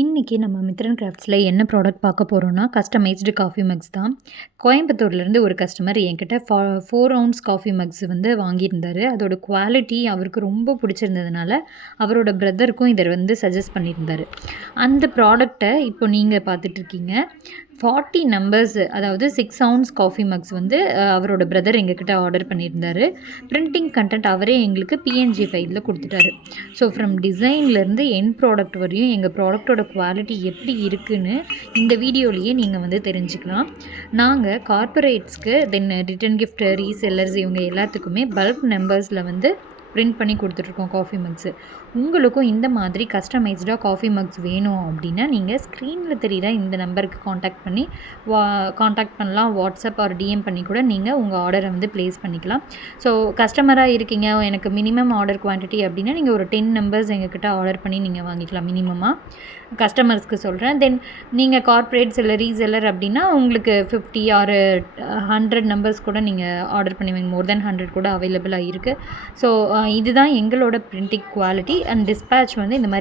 இன்றைக்கி நம்ம மித்ரன் கிராஃப்ட்ஸில் என்ன ப்ராடக்ட் பார்க்க போகிறோன்னா கஸ்டமைஸ்டு காஃபி மக்ஸ் தான். கோயம்புத்தூர்லேருந்து ஒரு கஸ்டமர் என்கிட்ட 4 அவுன்ஸ் காஃபி மக்ஸ் வந்து வாங்கியிருந்தார். அதோட குவாலிட்டி அவருக்கு ரொம்ப பிடிச்சிருந்ததுனால அவரோட பிரதருக்கும் இதை வந்து சஜஸ்ட் பண்ணியிருந்தார். அந்த ப்ராடக்டை இப்போ நீங்கள் பார்த்துட்ருக்கீங்க. 40 நம்பர்ஸ், அதாவது 6 அவுன்ஸ் காஃபி மக்ஸ் வந்து அவரோட பிரதர் எங்ககிட்ட ஆர்டர் பண்ணியிருந்தார். பிரிண்டிங் கண்டென்ட் அவரே எங்களுக்கு பிஎன்ஜி ஃபைலில் கொடுத்துட்டாரு. ஸோ ஃப்ரம் டிசைன்லேருந்து எண்ட் ப்ராடக்ட் வரையும் எங்கள் ப்ராடக்டோட குவாலிட்டி எப்படி இருக்குன்னு இந்த வீடியோலேயே நீங்கள் வந்து தெரிஞ்சுக்கலாம். நாங்கள் கார்ப்பரேட்ஸ்க்கு ரிட்டன் கிஃப்ட், ரீசெல்லர்ஸ் இவங்க எல்லாத்துக்குமே பல்க் நம்பர்ஸில் வந்து பிரிண்ட் பண்ணி கொடுத்துட்ருக்கோம் காஃபி மக்ஸு. உங்களுக்கும் இந்த மாதிரி கஸ்டமைஸ்டாக காஃபி மக்ஸ் வேணும் அப்படின்னா நீங்கள் ஸ்க்ரீனில் தெரிகிற இந்த நம்பருக்கு காண்டாக்ட் பண்ணலாம். வாட்ஸ்அப் ஆர் டிஎம் பண்ணி கூட நீங்கள் உங்கள் ஆர்டரை வந்து ப்ளேஸ் பண்ணிக்கலாம். ஸோ கஸ்டமராக இருக்கீங்க, எனக்கு மினிமம் ஆர்டர் குவான்டிட்டி அப்படின்னா நீங்கள் ஒரு 10 நம்பர்ஸ் எங்ககிட்ட ஆர்டர் பண்ணி நீங்கள் வாங்கிக்கலாம் மினிமமாக. கஸ்டமர்ஸ்க்கு சொல்கிறேன். தென் நீங்கள் கார்ப்பரேட்ஸ் இல்லை ரீசெல்லர் அப்படின்னா உங்களுக்கு 50 ஆர் 100 நம்பர்ஸ் கூட நீங்கள் ஆர்டர் பண்ணுவீங்க. மோர் தென் 100 கூட அவைலபிளாக இருக்குது. ஸோ இதுதான் எங்களோட பிரிண்டிங் குவாலிட்டி அண்ட் டிஸ்பேட்ச் வந்து இந்த மாதிரி